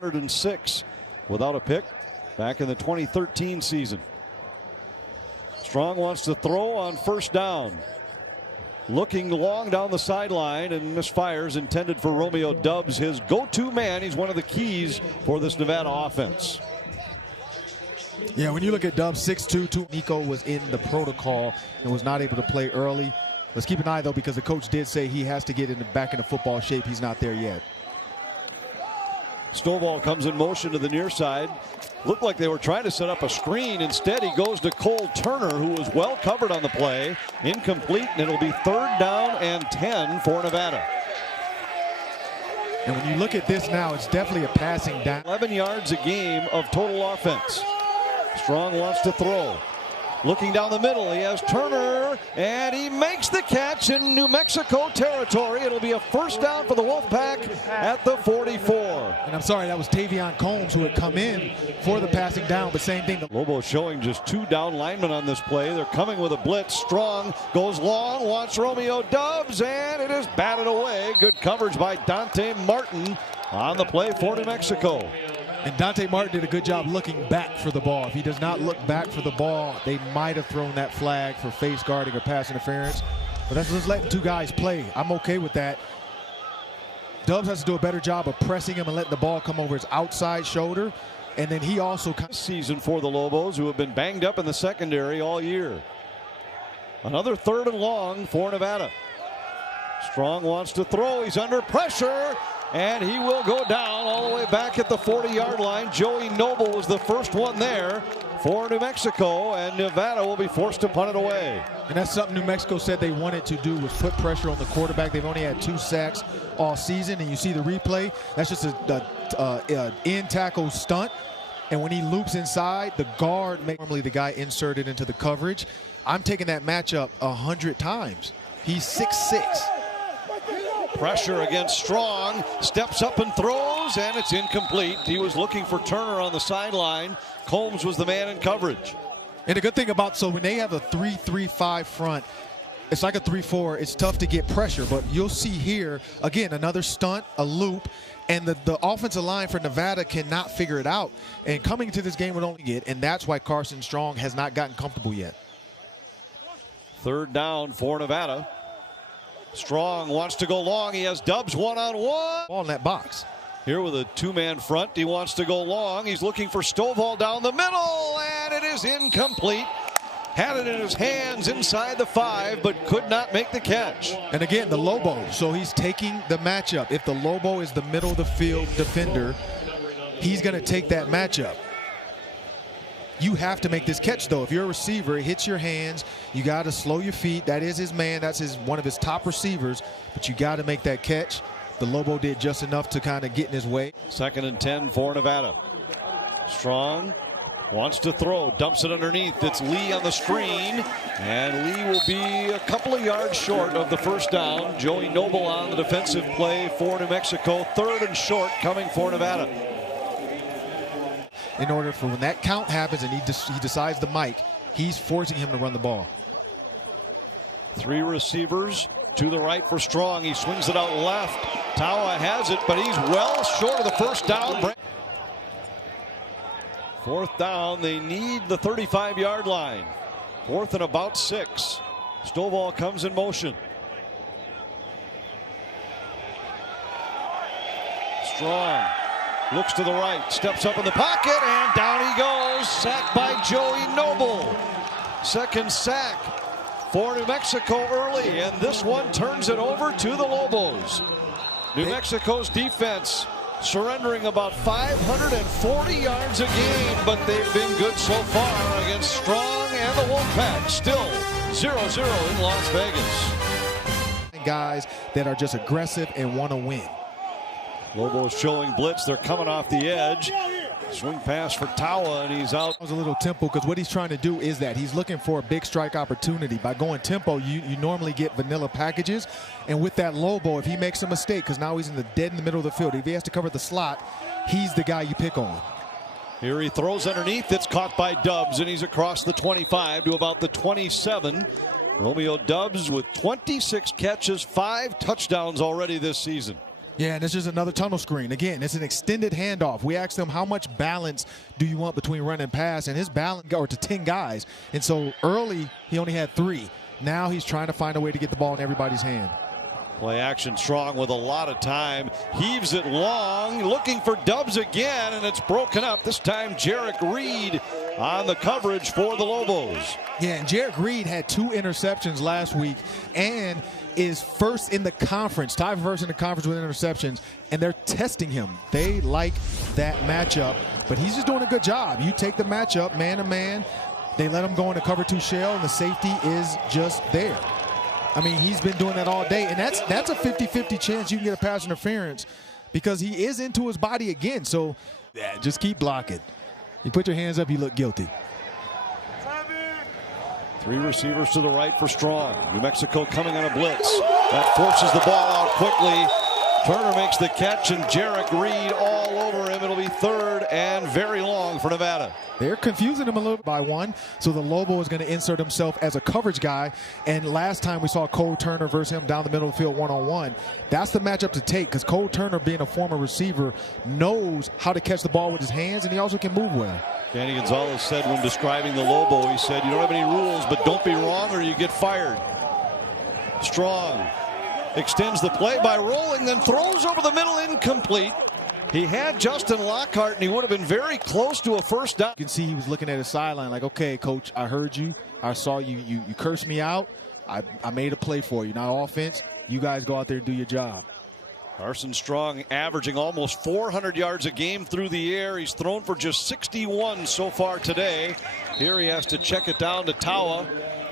106 without a pick back in the 2013 season. Strong wants to throw on first down. Looking long down the sideline and misfires, intended for Romeo Doubs, his go-to man. He's one of the keys for this Nevada offense. Yeah, when you look at Doubs, 6'2", Nico was in the protocol and was not able to play early. Let's keep an eye, though, because the coach did say he has to get back into football shape. He's not there yet. Stovall comes in motion to the near side. Looked like they were trying to set up a screen. Instead, he goes to Cole Turner, who was well covered on the play. Incomplete, and it'll be 3rd down and 10 for Nevada. And when you look at this now, it's definitely a passing down. 11 yards a game of total offense. Strong wants to throw. Looking down the middle, he has Turner, and he makes the catch in New Mexico territory. It'll be a 1st down for the Wolfpack at the 44. And I'm sorry, that was Tavion Combs who had come in for the passing down, but same thing. Lobo showing just 2 down linemen on this play. They're coming with a blitz. Strong goes long, wants Romeo Doubs, and it is batted away. Good coverage by Dante Martin on the play for New Mexico. And Dante Martin did a good job looking back for the ball. If he does not look back for the ball, they might have thrown that flag for face guarding or pass interference. But that's just letting 2 guys play. I'm okay with that. Doubs has to do a better job of pressing him and letting the ball come over his outside shoulder. And then he also season for the Lobos, who have been banged up in the secondary all year. Another 3rd and long for Nevada. Strong wants to throw. He's under pressure. And he will go down all the way back at the 40-yard line. Joey Noble was the first one there for New Mexico, and Nevada will be forced to punt it away. And that's something New Mexico said they wanted to do, was put pressure on the quarterback. They've only had 2 sacks all season, and you see the replay. That's just a end tackle stunt. And when he loops inside, the guard normally the guy inserted into the coverage. I'm taking that matchup 100 times. He's 6'6". Pressure against Strong, steps up and throws, and it's incomplete. He was looking for Turner on the sideline. Combs was the man in coverage. And the good thing about, so when they have a 3-3-5 front, it's like a 3-4. It's tough to get pressure, but you'll see here, again, another stunt, a loop, and the offensive line for Nevada cannot figure it out. And coming into this game would only get, and that's why Carson Strong has not gotten comfortable yet. 3rd down for Nevada. Strong wants to go long. He has Doubs one-on-one. Ball in that box. Here with a 2-man front. He wants to go long. He's looking for Stovall down the middle, and it is incomplete. Had it in his hands inside the 5, but could not make the catch. And again, the Lobo. So he's taking the matchup. If the Lobo is the middle of the field defender, he's going to take that matchup. You have to make this catch, though. If you're a receiver, it hits your hands. You got to slow your feet. That is his man. That's one of his top receivers. But you got to make that catch. The Lobo did just enough to kind of get in his way. 2nd and 10 for Nevada. Strong wants to throw. Dumps it underneath. It's Lee on the screen. And Lee will be a couple of yards short of the 1st down. Joey Noble on the defensive play for New Mexico. 3rd and short coming for Nevada. In order for when that count happens and he decides the mic, he's forcing him to run the ball. 3 receivers to the right for Strong. He swings it out left. Tawa has it, but he's well short of the 1st down. 4th down. They need the 35-yard line. 4th and about 6. Stovall comes in motion. Strong looks to the right, steps up in the pocket, and down he goes. Sacked by Joey Noble. 2nd sack for New Mexico early, and this one turns it over to the Lobos. New Mexico's defense surrendering about 540 yards a game, but they've been good so far against Strong and the Wolfpack. Still 0-0 in Las Vegas. Guys that are just aggressive and want to win. Lobos showing blitz. They're coming off the edge. Swing pass for Tawa, and he's out. It was a little tempo, because what he's trying to do is that he's looking for a big strike opportunity. By going tempo, you normally get vanilla packages. And with that Lobo, if he makes a mistake, because now he's dead in the middle of the field, if he has to cover the slot, he's the guy you pick on. Here he throws underneath. It's caught by Doubs, and he's across the 25 to about the 27. Romeo Doubs with 26 catches, 5 touchdowns already this season. Yeah, and it's just another tunnel screen. Again, it's an extended handoff. We asked him how much balance do you want between run and pass, and his balance or to 10 guys. And so early, he only had 3. Now he's trying to find a way to get the ball in everybody's hand. Play action Strong with a lot of time. Heaves it long, looking for Dubs again, and it's broken up. This time Jarek Reed on the coverage for the Lobos. Yeah, and Jarek Reed had 2 interceptions last week and is first in the conference, tied for first in the conference with interceptions, and they're testing him. They like that matchup, but he's just doing a good job. You take the matchup man to man, they let him go in the cover 2 shell, and the safety is just there. I mean, he's been doing that all day, and that's a 50-50 chance you can get a pass interference because he is into his body again. So, yeah, just keep blocking. You put your hands up, you look guilty. 3 receivers to the right for Strong. New Mexico coming on a blitz. That forces the ball out quickly. Turner makes the catch, and Jarek Reed all over him. It'll be 3rd and very long for Nevada. They're confusing him a little by 1, so the Lobo is going to insert himself as a coverage guy. And last time we saw Cole Turner versus him down the middle of the field one-on-one. That's the matchup to take because Cole Turner, being a former receiver, knows how to catch the ball with his hands, and he also can move well. Danny Gonzalez said when describing the Lobo, he said, you don't have any rules, but don't be wrong or you get fired. Strong extends the play by rolling, then throws over the middle, incomplete. He had Justin Lockhart, and he would have been very close to a first down. You can see he was looking at his sideline like, okay, coach, I heard you. I saw you. You cursed me out. I made a play for you. Now offense, you guys go out there and do your job. Carson Strong averaging almost 400 yards a game through the air. He's thrown for just 61 so far today. Here he has to check it down to Tawa.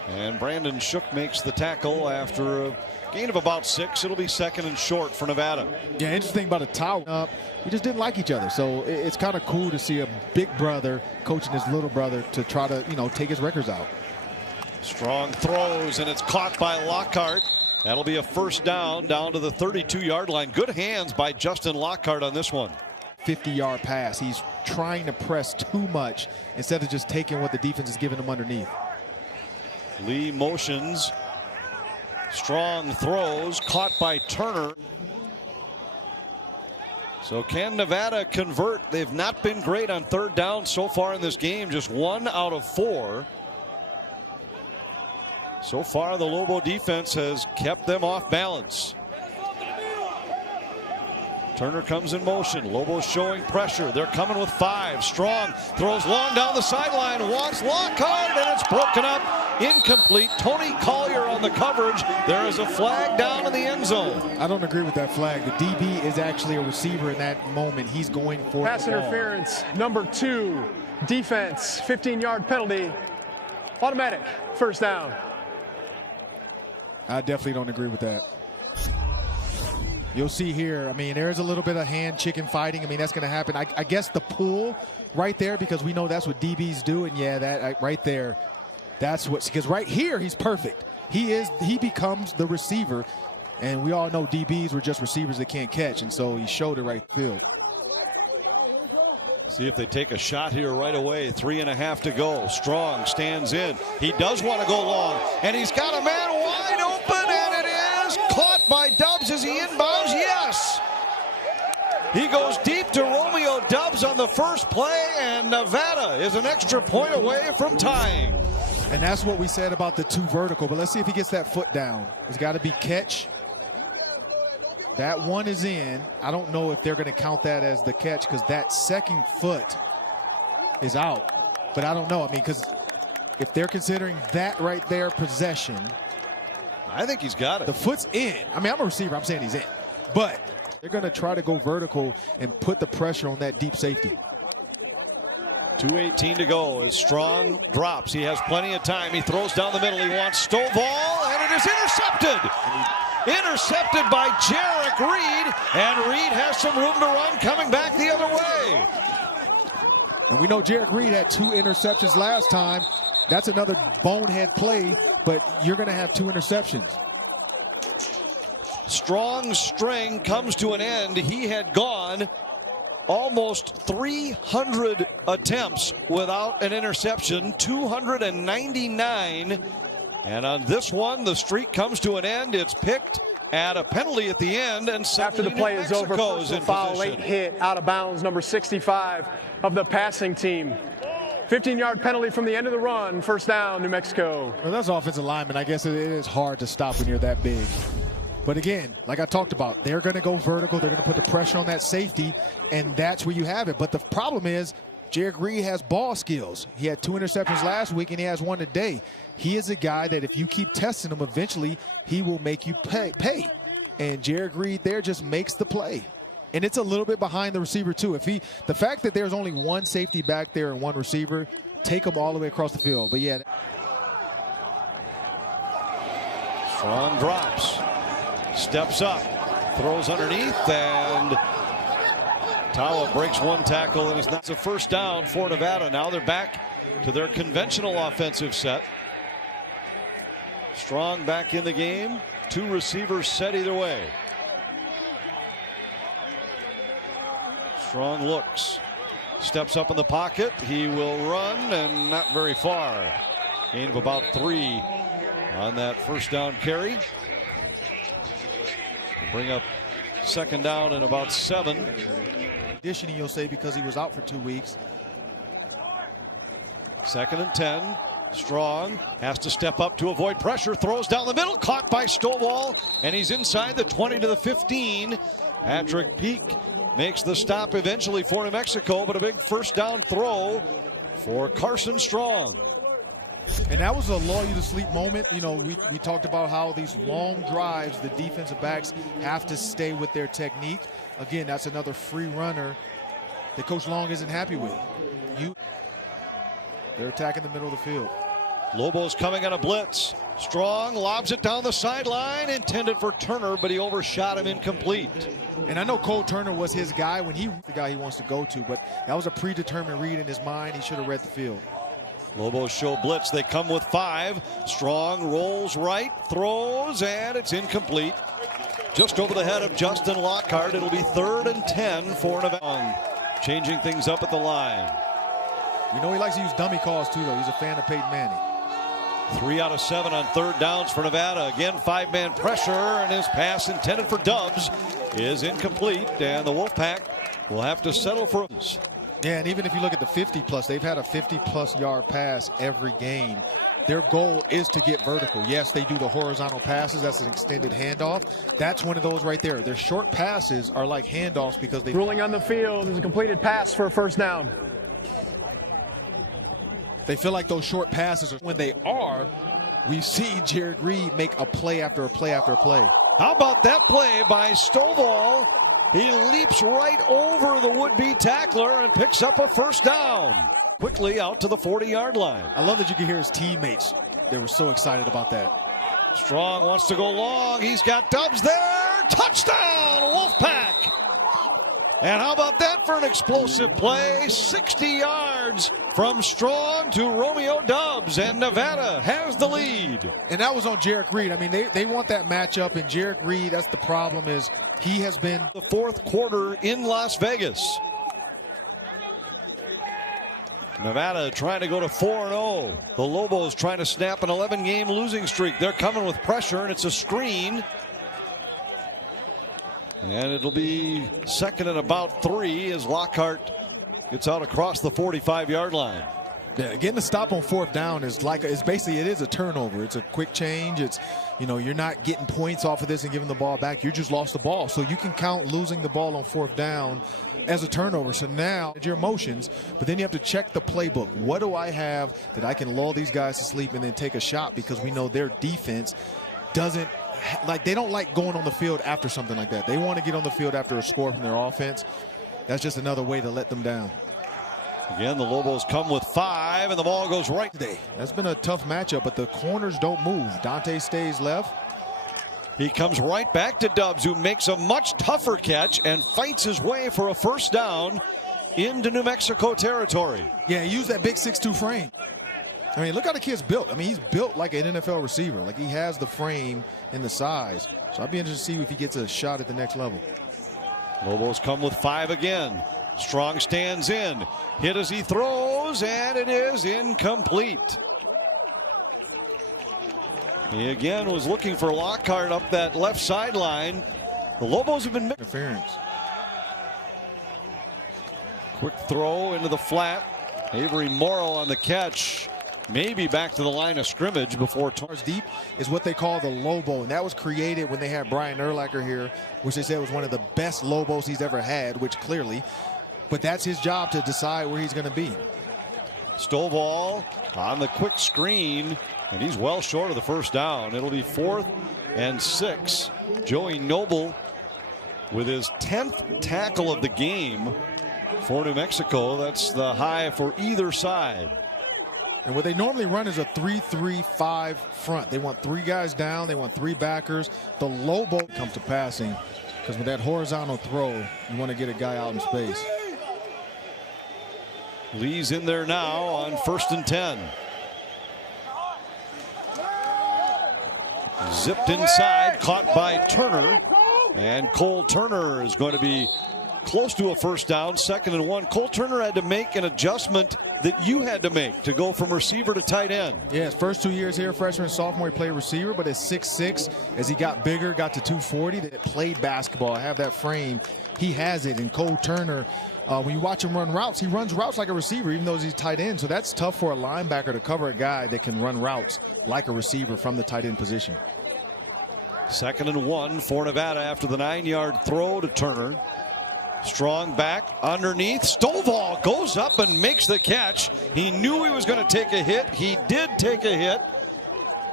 And Brandon Shook makes the tackle after a gain of about 6. It'll be 2nd and short for Nevada. Yeah, interesting about a Tawa. We just didn't like each other. So it's kind of cool to see a big brother coaching his little brother to try to, take his records out. Strong throws, and it's caught by Lockhart. That'll be a first down to the 32-yard line. Good hands by Justin Lockhart on this one. 50-yard pass. He's trying to press too much instead of just taking what the defense is giving him underneath. Lee motions. Strong throws, caught by Turner. So can Nevada convert? They've not been great on 3rd down so far in this game. Just 1 out of 4. So far, the Lobo defense has kept them off balance. Turner comes in motion. Lobos showing pressure. They're coming with 5. Strong throws long down the sideline. Wants Lockhart, and it's broken up. Incomplete. Tony Collier on the coverage. There is a flag down in the end zone. I don't agree with that flag. The DB is actually a receiver in that moment. He's going for pass interference, number 2. Defense, 15-yard penalty. Automatic, first down. I definitely don't agree with that. You'll see here, I mean, there's a little bit of hand chicken fighting. I mean, that's going to happen. I guess the pull right there, because we know that's what DBs do. And yeah, that right there, that's what, because right here, he's perfect. He becomes the receiver. And we all know DBs were just receivers that can't catch. And so he showed it right field. See if they take a shot here right away. 3.5 to go. Strong stands in. He does want to go long, and he's got a man wide open, and it is caught by Dubs as he inbounds. Yes! He goes deep to Romeo Dubs on the first play, and Nevada is an extra point away from tying. And that's what we said about the 2 vertical, but let's see if he gets that foot down. It's got to be catch. That 1 is in. I don't know if they're going to count that as the catch because that second foot is out. But I don't know. I mean, because if they're considering that right there possession. I think he's got it. The foot's in. I mean, I'm a receiver. I'm saying he's in. But they're going to try to go vertical and put the pressure on that deep safety. 2:18 to go as Strong drops. He has plenty of time. He throws down the middle. He wants Stovall, and it is intercepted. Intercepted by Jarek Reed, and Reed has some room to run coming back the other way. And we know Jarek Reed had 2 interceptions last time. That's another bonehead play, but you're going to have 2 interceptions. Strong's string comes to an end. He had gone almost 300 attempts without an interception, 299. And on this one, the streak comes to an end. It's picked add a penalty at the end, and After the play is over, personal foul, late hit, out of bounds, number 65 of the passing team. 15-yard penalty from the end of the run, first down, New Mexico. Well, that's offensive lineman. I guess it is hard to stop when you're that big. But again, like I talked about, they're going to go vertical. They're going to put the pressure on that safety, and that's where you have it. But the problem is, Jared Reed has ball skills. He had 2 interceptions last week, and he has 1 today. He is a guy that if you keep testing him, eventually he will make you pay. And Jared Reed there just makes the play. And it's a little bit behind the receiver, too. The fact that there's only 1 safety back there and 1 receiver, take them all the way across the field. But, yeah. Strong drops. Steps up. Throws underneath, and Tawa breaks 1 tackle, and it's a first down for Nevada. Now they're back to their conventional offensive set. Strong back in the game. 2 receivers set either way. Strong looks. Steps up in the pocket. He will run, and not very far. Gain of about 3 on that first down carry. Bring up second down and about 7. Conditioning, you'll say, because he was out for 2 weeks. 2nd and 10. Strong has to step up to avoid pressure. Throws down the middle. Caught by Stovall. And he's inside the 20 to the 15. Patrick Peak makes the stop eventually for New Mexico, but a big first down throw for Carson Strong. And that was a lull you to sleep moment. You know, we talked about how these long drives, the defensive backs have to stay with their technique. Again, that's another free runner that Coach Long isn't happy with. They're attacking the middle of the field. Lobos coming on a blitz. Strong lobs it down the sideline, intended for Turner, but he overshot him, incomplete. And I know Cole Turner was his guy when the guy he wants to go to, but that was a predetermined read in his mind. He should have read the field. Lobos show blitz. They come with 5. Strong rolls right, throws, and it's incomplete. Just over the head of Justin Lockhart. It'll be 3rd and 10 for Nevada. Changing things up at the line. You know he likes to use dummy calls too, though. He's a fan of Peyton Manning. 3 out of 7 on 3rd downs for Nevada. Again, 5-man pressure, and his pass intended for Dubs is incomplete, and the Wolfpack will have to settle for it. Yeah, and even if you look at the 50-plus, they've had a 50-plus yard pass every game. Their goal is to get vertical. Yes, they do the horizontal passes. That's an extended handoff. That's one of those right there. Their short passes are like handoffs because they... Ruling on the field is a completed pass for a first down. They feel like those short passes are when they are. We've seen Jared Reed make a play after a play after a play. How about that play by Stovall? He leaps right over the would-be tackler and picks up a first down. Quickly out to the 40-yard line. I love that you can hear his teammates. They were so excited about that. Strong wants to go long. He's got Dubs there. Touchdown, Wolfpack. And how about that for an explosive play? 60 yards from Strong to Romeo Dubs, and Nevada has the lead. And that was on Jared Reed. I mean, they want that matchup, and Jared Reed, that's the problem, is he has been... The 4th quarter in Las Vegas. Nevada trying to go to 4-0. The Lobos trying to snap an 11-game losing streak. They're coming with pressure, and it's a screen. And it'll be 2nd and about 3 as Lockhart gets out across the 45-yard line. Yeah, getting the stop on 4th down is basically a turnover. It's a quick change. It's, you know, you're not getting points off of this and giving the ball back. You just lost the ball. So you can count losing the ball on 4th down as a turnover. So now your emotions, but then you have to check the playbook. What do I have that I can lull these guys to sleep and then take a shot, because we know their defense doesn't they don't like going on the field after something like that. They want to get on the field after a score from their offense. That's just another way to let them down. Again, the Lobos come with 5, and the ball goes right today. That's been a tough matchup, but the corners don't move. Dante stays left. He comes right back to Dubs, who makes a much tougher catch and fights his way for a first down into New Mexico territory. Yeah, he used that big 6'2" frame. I mean, look how the kid's built. I mean, he's built like an NFL receiver. Like, he has the frame and the size. So I'd be interested to see if he gets a shot at the next level. Lobos come with 5 again. Strong stands in. Hit as he throws, and it is incomplete. He again was looking for Lockhart up that left sideline. The Lobos have been interference. Quick throw into the flat. Avery Morrow on the catch. Maybe back to the line of scrimmage before Deep is what they call the Lobo, and that was created when they had Brian Urlacher here, which they said was one of the best Lobos he's ever had, which clearly, but that's his job to decide where he's going to be. Stovall on the quick screen, and he's well short of the first down. It'll be 4th and 6. Joey Noble with his 10th tackle of the game for New Mexico. That's the high for either side. And what they normally run is a 3-3-5 front. They want 3 guys down. They want 3 backers. The Lobo comes to passing because with that horizontal throw, you want to get a guy out in space. Lee's in there now on 1st and 10. Zipped inside, caught by Turner. And Cole Turner is going to be close to a first down, 2nd and 1. Cole Turner had to make an adjustment that you had to make to go from receiver to tight end. Yeah, his first 2 years here, freshman and sophomore, he played receiver, but at 6'6", as he got bigger, got to 240, that played basketball, have that frame. He has it. And Cole Turner, when you watch him run routes, he runs routes like a receiver, even though he's tight end. So that's tough for a linebacker to cover a guy that can run routes like a receiver from the tight end position. 2nd and 1 for Nevada after the 9-yard throw to Turner. Strong back underneath. Stovall goes up and makes the catch. He knew he was going to take a hit. He did take a hit,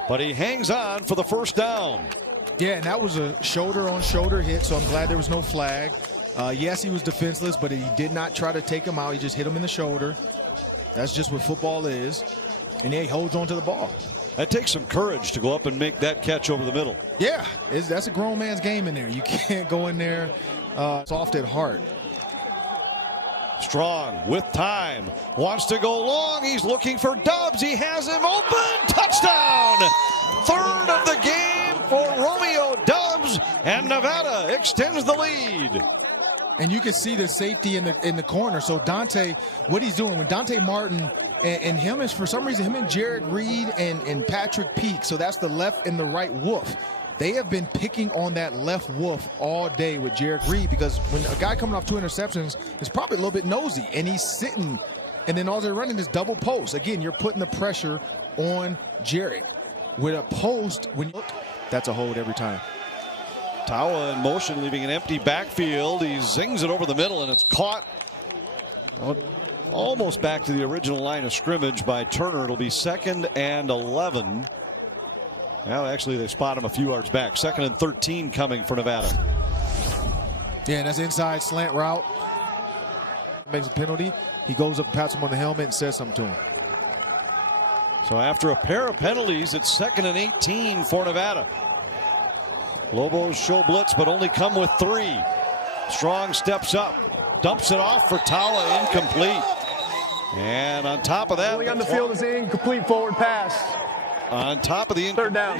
but he hangs on for the first down. Yeah, and that was a shoulder-on-shoulder hit, so I'm glad there was no flag. Yes, he was defenseless, but he did not try to take him out. He just hit him in the shoulder. That's just what football is. And he holds on to the ball. That takes some courage to go up and make that catch over the middle. Yeah, that's a grown man's game in there. You can't go in there soft at heart. Strong with time. Wants to go long. He's looking for Dubs. He has him open. Touchdown! 3rd of the game for Romeo Dubs. And Nevada extends the lead. And you can see the safety in the corner. So Dante, what he's doing, when Dante Martin and him is, for some reason, him and Jared Reed and Patrick Peak, so that's the left and the right wolf. They have been picking on that left wolf all day with Jared Reed, because when a guy coming off 2 interceptions is probably a little bit nosy, and he's sitting, and then all they're running is double post. Again, you're putting the pressure on Jared. With a post, when you look, that's a hold every time. Tawa in motion, leaving an empty backfield. He zings it over the middle, and it's caught almost back to the original line of scrimmage by Turner. It'll be 2nd and 11. Well, actually, they spot him a few yards back. 2nd and 13 coming for Nevada. Yeah, and that's inside slant route. Makes a penalty. He goes up and pats him on the helmet and says something to him. So after a pair of penalties, it's 2nd and 18 for Nevada. Lobos show blitz, but only come with 3. Strong steps up, dumps it off for Tawa, incomplete. And on top of that, on the field is an incomplete forward pass. On top of the 3rd down.